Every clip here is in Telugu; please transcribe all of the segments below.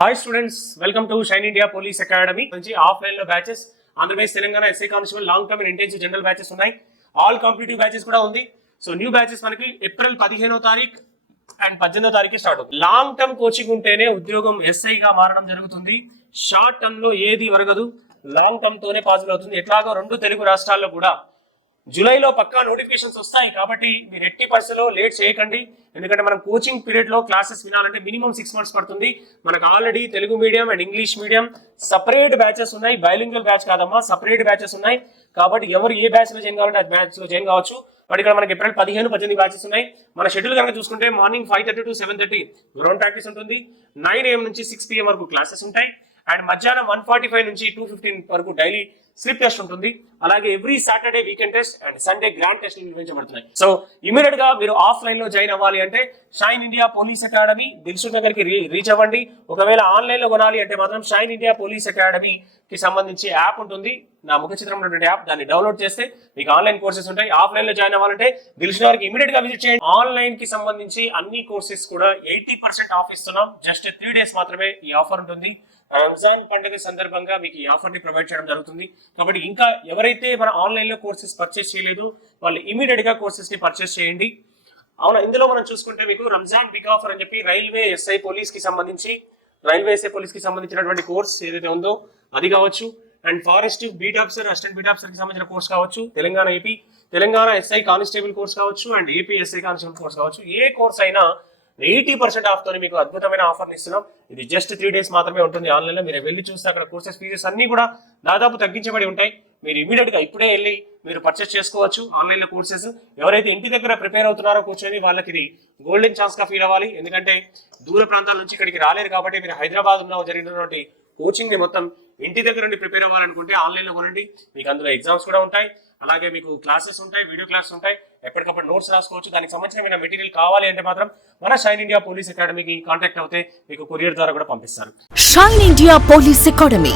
Hi students, welcome to shine India Police academy నుంచి ఆఫ్లైన్ లో batches Andhra Pradesh Telangana SI constable long term and intensive general batches ఉన్నాయి. ఆల్ కాంపిటేటివ్ బ్యాచెస్ కూడా ఉంది. సో న్యూ బ్యాచెస్ మనకి ఏప్రిల్ 15వ తారీఖు అండ్ 18వ తారీఖు స్టార్ట్ అవుతుంది. లాంగ్ టర్మ్ కోచింగ్ ఉంటేనే ఉద్యోగం ఎస్ఐ గా మారడం జరుగుతుంది. షార్ట్ టర్మ్ లో ఏది వరగదు, లాంగ్ టర్మ్ తోనే పాసిబుల్ అవుతుంది. ఎట్లాగో 2 తెలుగు రాష్ట్రాల్లో కూడా జూలైలో పక్కా నోటిఫికేషన్స్ వస్తాయి కాబట్టి మీరు ఎట్టి పరిస్థితుల్లో లేట్ చేయకండి. ఎందుకంటే మనం కోచింగ్ పీరియడ్ లో క్లాసెస్ వినాలంటే మినిమం 6 months పడుతుంది. మనకు already Telugu medium and English medium separate batches ఉన్నాయి. బైలింగ్వల్ బ్యాచ్ కాదమ్మా, సపరేట్ బ్యాచెస్ ఉన్నాయి. కాబట్టి ఎవరు ఏ బ్యాచ్ లో జాయిన్ కావాలంటే ఆ బ్యాచ్ లో జాయిన్ కావచ్చు. బట్ ఇక్కడ మనకి ఏప్రిల్ 15, 18 బ్యాచెస్ ఉన్నాయి. మన షెడ్యూల్ కనుక చూసుకుంటే మార్నింగ్ 5:30 to 7:30 గ్రౌండ్ ప్రాక్టీస్ ఉంటుంది. 9 AM నుంచి 6 PM వరకు క్లాసెస్ ఉంటాయి. అండ్ మధ్యాహ్నం 1:45 నుంచి 2:15 వరకు డైలీ స్లిప్ టెస్ట్ ఉంటుంది. అలాగే every Saturday weekend test and Sunday grand test నిర్వహించబడుతున్నాయి. సో ఇమీడియట్ గా మీరు ఆఫ్లైన్ లో జాయిన్ అవ్వాలి అంటే Shine India Police Academy Dilsukhnagar కి రీచ్ అవ్వండి. ఒకవేళ ఆన్లైన్ లో కొనాలి అంటే మాత్రం షైన్ ఇండియా పోలీస్ అకాడమీ కి సంబంధించి యాప్ ఉంటుంది, నా ముఖ చిత్రం ఉన్నటువంటి యాప్. దాన్ని డౌన్లోడ్ చేస్తే మీకు ఆన్లైన్ కోర్సెస్ ఉంటాయి. ఆఫ్లైన్ లో జాయిన్ అవ్వాలంటే దిల్సుఖ్ నగర్ కి ఇమీడియట్ గా విజిట్ చేయండి. ఆన్లైన్ కి సంబంధించి అన్ని కోర్సెస్ కూడా 80% ఆఫ్ ఇస్తున్నాం. జస్ట్ 3 days మాత్రమే ఈ ఆఫర్ ఉంటుంది. రంజాన్ పండుగ సందర్భంగా మీకు ఈ ఆఫర్ ని ప్రొవైడ్ చేయడం జరుగుతుంది. కాబట్టి ఇంకా ఎవరైతే మన ఆన్లైన్ లో కోర్సెస్ పర్చేస్ చేయలేదు వాళ్ళు ఇమీడియట్ గా కోర్సెస్ ని పర్చేస్ చేయండి. అవునా, ఇందులో మనం చూసుకుంటే మీకు రంజాన్ బిగ్ ఆఫర్ అని చెప్పి రైల్వే ఎస్ఐ పోలీస్ కి సంబంధించినటువంటి కోర్స్ ఏదైతే ఉందో అది కావచ్చు, and forest beat officer, assistant beat officer కి సంబంధించిన కోర్స్ కావచ్చు, తెలంగాణ ఎస్ఐ కానిస్టేబుల్ కోర్స్ కావచ్చు, and AP SI constable course కావచ్చు. ఏ కోర్స్ అయినా 80% ఆఫ్ తోని మీకు అద్భుతమైన ఆఫర్ ఇస్తున్నాం. ఇది జస్ట్ 3 days మాత్రమే ఉంటుంది. ఆన్లైన్ లో మీరు వెళ్ళి చూస్తే అక్కడ కోర్సెస్ ఫీజెస్ అన్ని కూడా దాదాపు తగ్గించబడి ఉంటాయి. మీరు ఇమీడియట్ గా ఇప్పుడే వెళ్ళి మీరు పర్చేస్ చేసుకోవచ్చు ఆన్లైన్ లో కోర్సెస్. ఎవరైతే ఇంటి దగ్గర ప్రిపేర్ అవుతున్నారో కూర్చొని వాళ్ళకి ఇది గోల్డెన్ ఛాన్స్ గా ఫీల్ అవ్వాలి. ఎందుకంటే దూర ప్రాంతాల నుంచి ఇక్కడికి రాలేరు కాబట్టి మీరు హైదరాబాద్ లో జరిగినటువంటి కోచింగ్ ని మొత్తం ఇంటి దగ్గర నుండి ప్రిపేర్ అవ్వాలనుకుంటే ఆన్లైన్ లో కొనండి. మీకు అందులో ఎగ్జామ్స్ కూడా ఉంటాయి, అలాగే మీకు క్లాసెస్ ఉంటాయి, వీడియో క్లాసెస్ ఉంటాయి, ఎప్పటికప్పుడు నోట్స్ రాసుకోవచ్చు. దానికి సంబంధించిన మెటీరియల్ కావాలి అంటే మాత్రం మన షైన్ ఇండియా పోలీస్ అకాడమీకి కాంటాక్ట్ అవుతే మీకు కొరియర్ ద్వారా కూడా పంపిస్తారు. షైన్ ఇండియా పోలీస్ అకాడమీ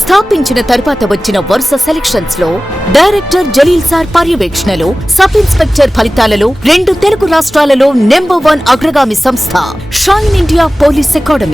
స్థాపించిన తర్వాత వచ్చిన వరుస సెలక్షన్స్ లో డైరెక్టర్ జలీల్ సార్ పర్యవేక్షణలో సబ్ ఇన్స్పెక్టర్ ఫలితాలలో 2 తెలుగు రాష్ట్రాలలో నంబర్ 1 అగ్రగామి సంస్థ షైన్ ఇండియా పోలీస్ అకాడమీ.